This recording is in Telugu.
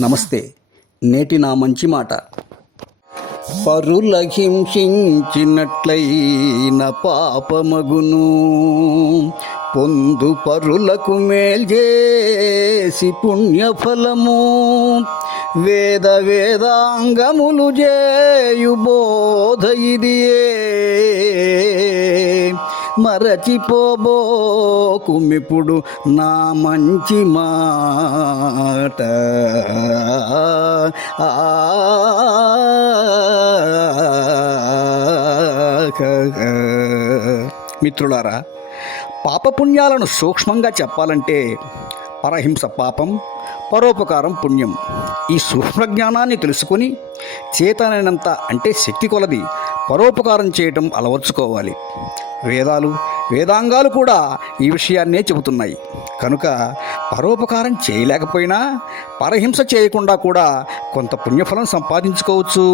నమస్తే. నేటి నా మంచి మాట. పరుల హింసించినట్లయిన పాపమగును, పొందు పరులకు మేల్చేసి పుణ్యఫలము. వేదాంగములు చేయు బోధ ఇదియే, మరచిపోబోకుమిప్పుడు నా మంచి మాట. మిత్రులారా, పాపపుణ్యాలను సూక్ష్మంగా చెప్పాలంటే పరహింస పాపం, పరోపకారం పుణ్యం. ఈ సూక్ష్మ జ్ఞానాన్ని తెలుసుకొని చేతనైనంత అంటే శక్తి కొలది పరోపకారం చేయటం అలవర్చుకోవాలి. వేదాంగాలు కూడా ఈ విషయాన్నే చెబుతున్నాయి. కనుక పరోపకారం చేయలేకపోయినా పరహింస చేయకుండా కూడా కొంత పుణ్యఫలం సంపాదించుకోవచ్చు.